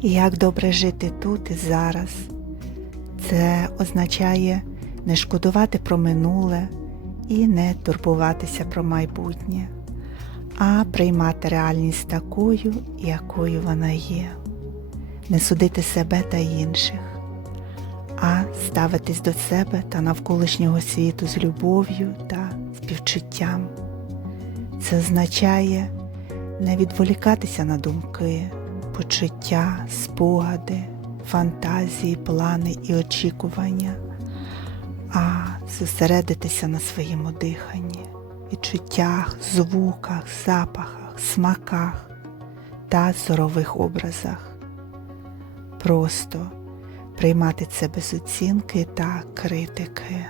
І як добре жити тут і зараз. Це означає не шкодувати про минуле і не турбуватися про майбутнє, а приймати реальність такою, якою вона є, не судити себе та інших, а ставитись до себе та навколишнього світу з любов'ю та співчуттям. Це означає не відволікатися на думки, почуття, спогади, фантазії, плани і очікування, а зосередитися на своєму диханні, відчуттях, звуках, запахах, смаках та зорових образах. Просто приймати це без оцінки та критики.